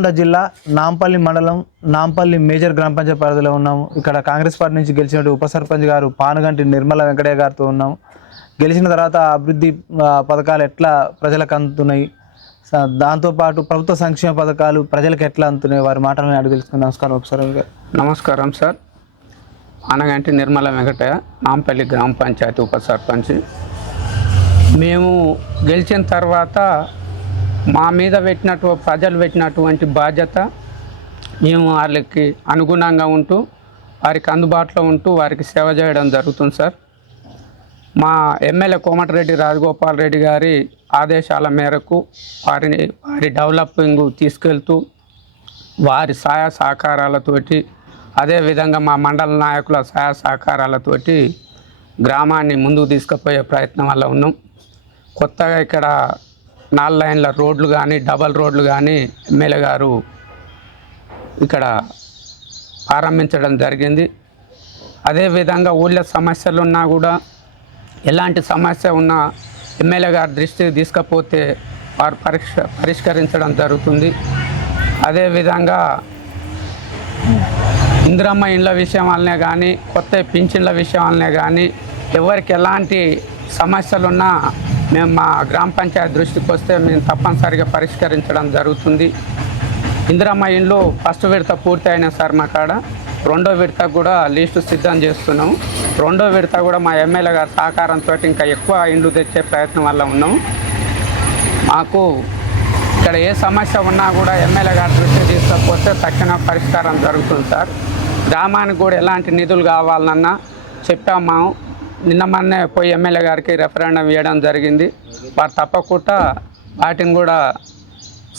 నల్గొండ జిల్లా నాంపల్లి మండలం నాంపల్లి మేజర్ గ్రామ పంచాయతీ పరిధిలో ఉన్నాము. ఇక్కడ కాంగ్రెస్ పార్టీ నుంచి గెలిచిన ఉప సర్పంచ్ గారు పానుగంటి నిర్మల వెంకటయ్య గారితో ఉన్నాము. గెలిచిన తర్వాత అభివృద్ధి పథకాలు ఎట్లా ప్రజలకు అందుతున్నాయి, దాంతోపాటు ప్రభుత్వ సంక్షేమ పథకాలు ప్రజలకు ఎట్లా అందుతున్నాయి, వారి మాటలను అడిగి తెలుసుకుని. నమస్కారం ఒకసారి. నమస్కారం సార్. పానుగంటి నిర్మల వెంకటయ్య, నాంపల్లి గ్రామ పంచాయతీ ఉప సర్పంచ్. మేము గెలిచిన తర్వాత మా మీద ప్రజలు పెట్టినటువంటి బాధ్యత మేము వాళ్ళకి అనుగుణంగా ఉంటూ వారికి అందుబాటులో ఉంటూ వారికి సేవ చేయడం జరుగుతుంది సార్. మా ఎమ్మెల్యే కోమటిరెడ్డి రాజగోపాల్ రెడ్డి గారి ఆదేశాల మేరకు వారి డెవలపింగ్ తీసుకెళ్తూ వారి సహాయ సహకారాలతోటి, అదేవిధంగా మా మండల నాయకుల సహాయ సహకారాలతోటి గ్రామాన్ని ముందుకు తీసుకుపోయే ప్రయత్నం వల్ల ఉన్నాం. కొత్తగా ఇక్కడ 4 లైన్ల రోడ్లు కానీ, డబల్ రోడ్లు కానీ ఎమ్మెల్యే గారు ఇక్కడ ప్రారంభించడం జరిగింది. అదేవిధంగా ఊళ్ళో సమస్యలు ఉన్నా కూడా, ఎలాంటి సమస్య ఉన్నా ఎమ్మెల్యే గారి దృష్టికి తీసుకపోతే వారు పరిష్కరించడం జరుగుతుంది. అదేవిధంగా ఇందిరమ్మ ఇండ్ల విషయం వల్లనే కానీ, కొత్త పింఛన్ల విషయం వల్లనే కానీ, ఎవరికి ఎలాంటి సమస్యలున్నా మేము మా గ్రామ పంచాయతీ దృష్టికి వస్తే మేము తప్పనిసరిగా పరిష్కరించడం జరుగుతుంది. ఇందిరమ్మ ఇండ్లు ఫస్ట్ విడత పూర్తి అయినా సార్ మా కాడ. రెండో విడత కూడా లిస్టు సిద్ధం చేస్తున్నాము. రెండో విడత కూడా మా ఎమ్మెల్యే గారి సహకారంతో ఇంకా ఎక్కువ ఇండ్లు తెచ్చే ప్రయత్నం వల్ల ఉన్నాము. మాకు ఇక్కడ ఏ సమస్య ఉన్నా కూడా ఎమ్మెల్యే గారి దృష్టి తీసుకపోతే తక్షణ పరిష్కారం జరుగుతుంది సార్. గ్రామానికి కూడా ఎలాంటి నిధులు కావాలన్నా చెప్పాము. నిన్న మొన్నే పోయి ఎమ్మెల్యే గారికి రెఫరెండం ఇవ్వడం జరిగింది. వారు తప్పకుండా వాటిని కూడా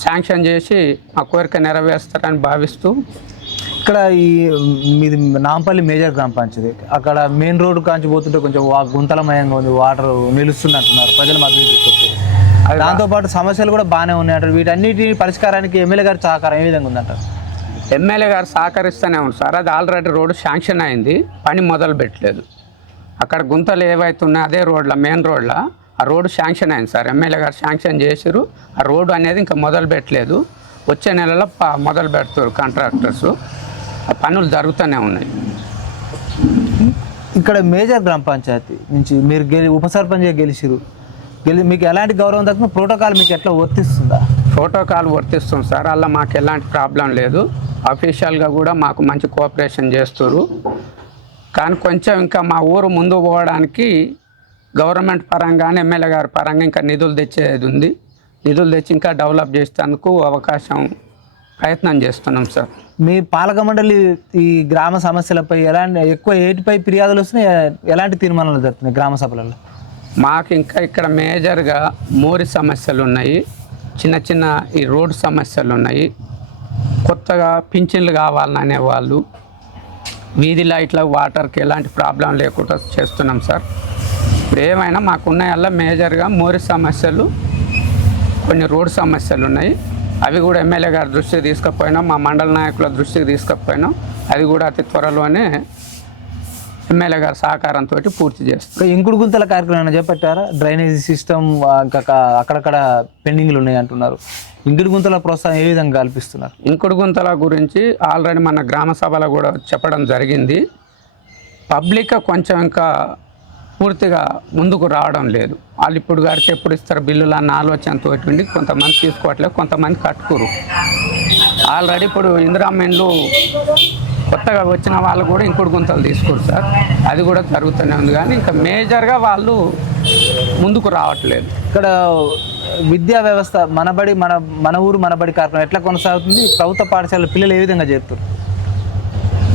శాంక్షన్ చేసి మా కోరిక నెరవేరుస్తారని భావిస్తూ, ఇక్కడ ఈ మీది నాంపల్లి మేజర్ గ్రామ పంచాయతీ, అక్కడ మెయిన్ రోడ్డు కాంచి పోతుంటే కొంచెం గుంతలమయంగా ఉంది, వాటర్ నిలుస్తున్నట్టున్నారు, ప్రజల మద్దతు తీసుకొచ్చి. దాంతోపాటు సమస్యలు కూడా బాగానే ఉన్నాయంటారు. వీటన్నిటి పరిష్కారానికి ఎమ్మెల్యే గారి సహకారం ఏ విధంగా ఉందంటారు? ఎమ్మెల్యే గారు సహకరిస్తూనే ఉంది సార్. అది ఆల్రెడీ రోడ్డు శాంక్షన్ అయింది, పని మొదలు పెట్టలేదు. అక్కడ గుంతలు ఏవైతే ఉన్నాయో అదే రోడ్ల, మెయిన్ రోడ్ల ఆ రోడ్డు శాంక్షన్ అయింది సార్. ఎమ్మెల్యే గారు శాంక్షన్ చేసారు. ఆ రోడ్డు అనేది ఇంకా మొదలు పెట్టలేదు. వచ్చే నెలలో మొదలు పెడతారు కాంట్రాక్టర్స్. ఆ పనులు జరుగుతూనే ఉన్నాయి. ఇక్కడ మేజర్ గ్రామ పంచాయతీ నుంచి మీరు ఉప సర్పంచ్గా గెలిచిరు. మీకు ఎలాంటి గౌరవం దక్కుతుంది? ప్రోటోకాల్ మీకు ఎట్లా వర్తిస్తుందా? ప్రోటోకాల్ వర్తిస్తుంది సార్. అలా మాకు ఎలాంటి ప్రాబ్లం లేదు. అఫీషియల్గా కూడా మాకు మంచి కోఆపరేషన్ చేస్తారు. కానీ కొంచెం ఇంకా మా ఊరు ముందు పోవడానికి గవర్నమెంట్ పరంగానే, ఎమ్మెల్యే గారి పరంగా ఇంకా నిధులు తెచ్చేది ఉంది. నిధులు తెచ్చి ఇంకా డెవలప్ చేసేందుకు ప్రయత్నం చేస్తున్నాం సార్. మీ పాలక మండలి ఈ గ్రామ సమస్యలపై ఎక్కువ ఏటిపై ఫిర్యాదులు వస్తున్నాయి, ఎలాంటి తీర్మానాలు జరుగుతున్నాయి గ్రామ సభలలో? మాకు ఇంకా ఇక్కడ మేజర్గా మోరి సమస్యలు ఉన్నాయి, చిన్న చిన్న ఈ రోడ్డు సమస్యలు ఉన్నాయి, కొత్తగా పింఛన్లు కావాలని అనేవాళ్ళు, వీధి లైట్ల వాటర్కి ఎలాంటి ప్రాబ్లం లేకుండా చేస్తున్నాం సార్. ఇప్పుడు ఏమైనా మాకున్నాయల్లా మేజర్గా మోరి సమస్యలు, కొన్ని రోడ్డు సమస్యలు ఉన్నాయి. అవి కూడా ఎమ్మెల్యే గారి దృష్టికి తీసుకుపోయినాం, మా మండల నాయకుల దృష్టికి తీసుకుపోయినాం. అది కూడా అతి త్వరలోనే ఎమ్మెల్యే గారి సహకారంతో పూర్తి చేస్తాం. ఇంకుడు గుంతల కార్యక్రమం చేపట్టారా? డ్రైనేజీ సిస్టమ్ ఇంకా అక్కడక్కడ పెండింగ్లు ఉన్నాయి అంటున్నారు. ఇంకుడు గుంతల ప్రోత్సాహం ఏ విధంగా కల్పిస్తున్నారు? ఇంకుడు గుంతల గురించి ఆల్రెడీ మన గ్రామ సభలో కూడా చెప్పడం జరిగింది. పబ్లిక్ కొంచెం ఇంకా పూర్తిగా ముందుకు రావడం లేదు. వాళ్ళు ఇప్పుడు గారికి ఎప్పుడు ఇస్తారు బిల్లులు అన్న ఆలోచనతో ఉండి కొంతమంది తీసుకోవట్లేదు, కొంతమంది కట్టుకోరు. ఆల్రెడీ ఇప్పుడు ఇందిరమ్మ ఇండ్లు కొత్తగా వచ్చిన వాళ్ళు కూడా ఇంకుడు గుంతలు తీసుకోరు సార్. అది కూడా జరుగుతూనే ఉంది. కానీ ఇంకా మేజర్గా వాళ్ళు ముందుకు రావట్లేదు. ఇక్కడ విద్యా వ్యవస్థ మన ఊరు మనబడి కార్యక్రమం ఎట్లా కొనసాగుతుంది? ప్రభుత్వ పాఠశాల పిల్లలు ఏ విధంగా చేస్తారు?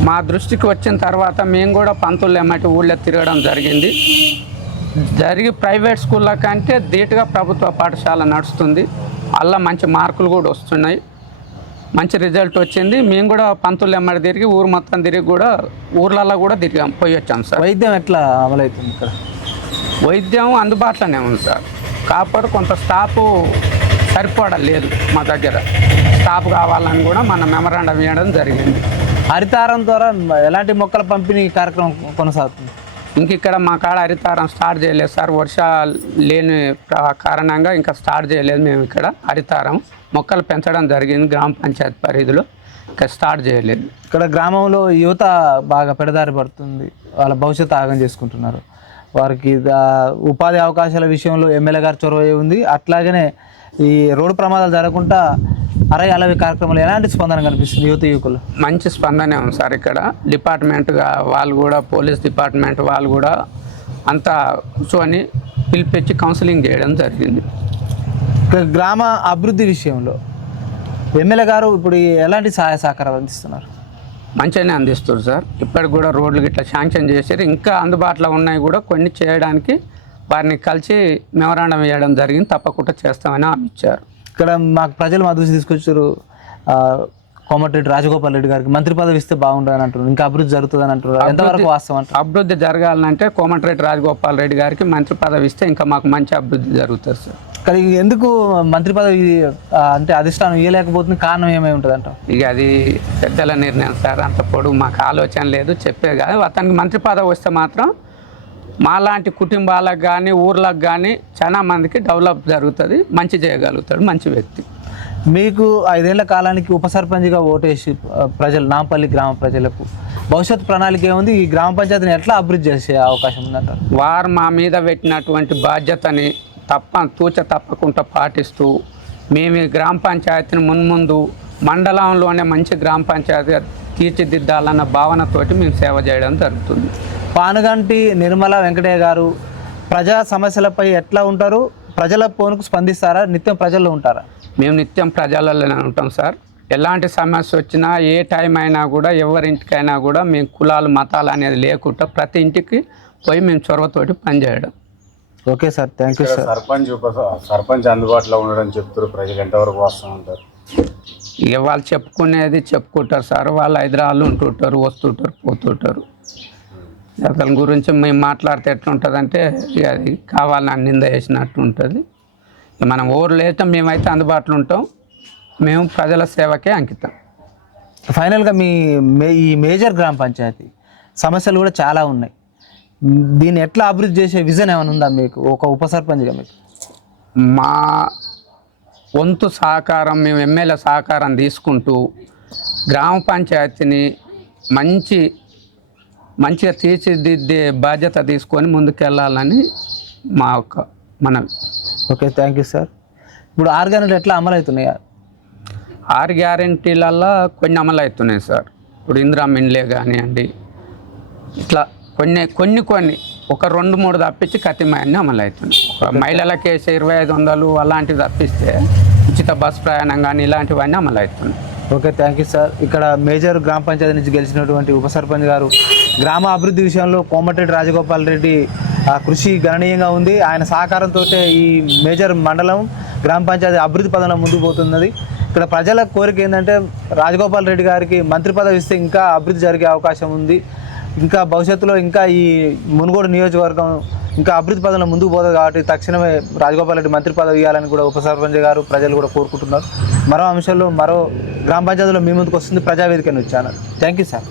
మా దృష్టికి వచ్చిన తర్వాత మేము కూడా పంతులు ఎమ్మటి ఊళ్ళో తిరగడం జరిగింది. ప్రైవేట్ స్కూళ్ళ కంటే ధీటుగా ప్రభుత్వ పాఠశాల నడుస్తుంది. అలా మంచి మార్కులు కూడా వస్తున్నాయి, మంచి రిజల్ట్ వచ్చింది. మేము కూడా పంతులు ఎమ్మడి తిరిగి ఊరు మొత్తం తిరిగి కూడా ఊర్లలో కూడా పోయి వచ్చాం సార్. వైద్యం ఎట్లా అమలవుతుంది? ఇక్కడ వైద్యం అందుబాటులోనే ఉంది సార్. కాకపోతే కొంత స్టాఫ్ సరిపడలేదు. మా దగ్గర స్టాఫ్ కావాలని కూడా మన మెమరాండం ఇవ్వడం జరిగింది. హరితారం ద్వారా ఎలాంటి మొక్కల పంపిణీ కార్యక్రమం కొనసాగుతుంది? ఇంక ఇక్కడ మా కాడ హరితారం స్టార్ట్ చేయలేదు సార్, వర్షాలు లేని కారణంగా ఇంకా స్టార్ట్ చేయలేదు. మేము ఇక్కడ హరితారం మొక్కలు పెంచడం జరిగింది గ్రామ పంచాయతీ పరిధిలో, ఇంకా స్టార్ట్ చేయలేదు. ఇక్కడ గ్రామంలో యువత బాగా పెడదారి పడుతుంది, వాళ్ళ భవిష్యత్తు ఆగం చేసుకుంటున్నారు. వారికి ఉపాధి అవకాశాల విషయంలో ఎమ్మెల్యే గారు చొరవ ఉంది. అట్లాగనే ఈ రోడ్డు ప్రమాదాలు జరగకుండా అలవి కార్యక్రమాలు ఎలాంటి స్పందన కనిపిస్తుంది యువత యువకులు? మంచి స్పందనే ఉంది సార్. ఇక్కడ డిపార్ట్మెంట్గా వాళ్ళు కూడా, పోలీస్ డిపార్ట్మెంట్ వాళ్ళు కూడా అంతా కూర్చొని పిలిపించి కౌన్సిలింగ్ చేయడం జరిగింది. గ్రామ అభివృద్ధి విషయంలో ఎమ్మెల్యే గారు ఇప్పుడు ఎలాంటి సహాయ సహకారాలు అందిస్తున్నారు? మంచిగానే అందిస్తారు సార్. ఇప్పటికి కూడా రోడ్లు గిట్లా శాంక్షన్ చేశారు, ఇంకా అందుబాటులో ఉన్నాయి కూడా కొన్ని చేయడానికి వారిని కలిసి మెమరాండం వేయడం జరిగింది. తప్పకుండా చేస్తామని హామీ ఇచ్చారు. ఇక్కడ మాకు ప్రజలు మా దృష్టి తీసుకొచ్చారు, కోమటిరెడ్డి రాజగోపాల్ రెడ్డి గారికి మంత్రి పదవి ఇస్తే బాగుంటుందని అంటున్నారు, ఇంకా అభివృద్ధి జరుగుతుందని అంటున్నారు. ఎంతవరకు వాస్తవం అంటారు? అభివృద్ధి జరగాలంటే కోమటిరెడ్డి రాజగోపాల్ రెడ్డి గారికి మంత్రి పదవి ఇస్తే ఇంకా మాకు మంచి అభివృద్ధి జరుగుతుంది సార్. కానీ ఎందుకు మంత్రి పదవి అంటే అధిష్టానం ఇవ్వలేకపోతుంది, కారణం ఏమై ఉంటుంది అంటాం? ఇక అది పెద్దల నిర్ణయం సార్, అంత పొడుగు మాకు ఆలోచన లేదు, చెప్పేది కాదు. అతనికి మంత్రి పదవి వస్తే మాత్రం మాలాంటి కుటుంబాలకు కానీ ఊర్లకు కానీ చాలా మందికి డెవలప్ జరుగుతుంది, మంచి చేయగలుగుతాడు, మంచి వ్యక్తి. మీకు 5 ఏళ్ల కాలానికి ఉప సర్పంచ్గా ఓటేసి ప్రజలు, నాంపల్లి గ్రామ ప్రజలకు భవిష్యత్ ప్రణాళిక ఏముంది? ఈ గ్రామ పంచాయతీని ఎట్లా అభివృద్ధి చేసే అవకాశం ఉందంటారు? వారు మా మీద పెట్టినటువంటి బాధ్యతని తూచ తప్పకుండా పాటిస్తూ మేము ఈ గ్రామ పంచాయతీని మున్ముందు మండలంలోనే మంచి గ్రామ పంచాయతీ తీర్చిదిద్దాలన్న భావనతోటి మేము సేవ చేయడం జరుగుతుంది. పానుగంటి నిర్మల వెంకటయ్య గారు ప్రజా సమస్యలపై ఎట్లా ఉంటారు? ప్రజల ఫోన్కు స్పందిస్తారా? నిత్యం ప్రజల్లో ఉంటారా? మేము నిత్యం ప్రజలలోనే ఉంటాం సార్. ఎలాంటి సమస్య వచ్చినా ఏ టైం అయినా కూడా, ఎవరింటికైనా కూడా మేము కులాలు మతాలు అనేది లేకుండా ప్రతి ఇంటికి పోయి మేము చొరవతోటి పనిచేయడం. Okay sir, thank you sir. Sarpanch అందుబాటులో ఉండడం చెప్తారు, ప్రజలు ఎంతవరకు వస్తూ ఉంటారు? ఇక వాళ్ళు చెప్పుకునేది చెప్పుకుంటారు సార్. వాళ్ళు హైదరాబాద్లో ఉంటుంటారు, వస్తుంటారు, పోతుంటారు. అతని గురించి మేము మాట్లాడితే ఎట్లుంటుందంటే ఇక అది కావాలని నింద వేసినట్టు ఉంటుంది. మనం ఊరు లేక మేమైతే అందుబాటులో ఉంటాం, మేము ప్రజల సేవకే అంకితం. ఫైనల్గా ఈ మేజర్ గ్రామ పంచాయతీ సమస్యలు కూడా చాలా ఉన్నాయి, దీన్ని ఎట్లా అభివృద్ధి చేసే విజన్ ఏమైనా ఉందా మీకు ఒక ఉప సర్పంచ్గా? మీకు మా వంతు సహకారం, మేము ఎమ్మెల్యే సహకారం తీసుకుంటూ గ్రామ పంచాయతీని మంచిగా తీర్చిదిద్దే బాధ్యత తీసుకొని ముందుకెళ్ళాలని మా మనవి. Okay, thank you sir. ఇప్పుడు 6 గ్యారెంటీలు ఎట్లా అమలు అవుతున్నాయా? 6 గ్యారెంటీలలో కొన్ని అమలు అవుతున్నాయి సార్. ఇప్పుడు ఇందిరా మిన్లే కానివ్వండి, ఇట్లా కొన్ని ఒక 2-3 తప్పించి కతిమయాన్ని అమలు అవుతున్నాయి. మహిళలకి 2500 అలాంటివి తప్పిస్తే ఉచిత బస్ ప్రయాణం కానీ ఇలాంటివన్నీ అమలు అవుతున్నాయి. Okay, thank you sir. ఇక్కడ మేజర్ గ్రామ పంచాయతీ నుంచి గెలిచినటువంటి ఉప సర్పంచ్ గారు గ్రామ అభివృద్ధి విషయంలో కోమటిరెడ్డి రాజగోపాల్ రెడ్డి కృషి గణనీయంగా ఉంది. ఆయన సహకారంతో ఈ మేజర్ మండలం గ్రామ పంచాయతీ అభివృద్ధి పదంలో ముందుకు పోతున్నది. ఇక్కడ ప్రజల కోరిక ఏంటంటే రాజగోపాల్ రెడ్డి గారికి మంత్రి పదవి ఇస్తే ఇంకా అభివృద్ధి జరిగే అవకాశం ఉంది. ఇంకా భవిష్యత్తులో ఇంకా ఈ మునుగోడు నియోజకవర్గం ఇంకా అభివృద్ధి పదంలో ముందుకు పోతుంది. కాబట్టి తక్షణమే రాజగోపాల్ రెడ్డి మంత్రి పదవి ఇవ్వాలని కూడా ఉప సర్పంచ్ గారు, ప్రజలు కూడా కోరుకుంటున్నారు. మరో అంశాల్లో మరో గ్రామ పంచాయతీలో మీ ముందుకు వస్తుంది Prajavedika news channel. Thank you sir.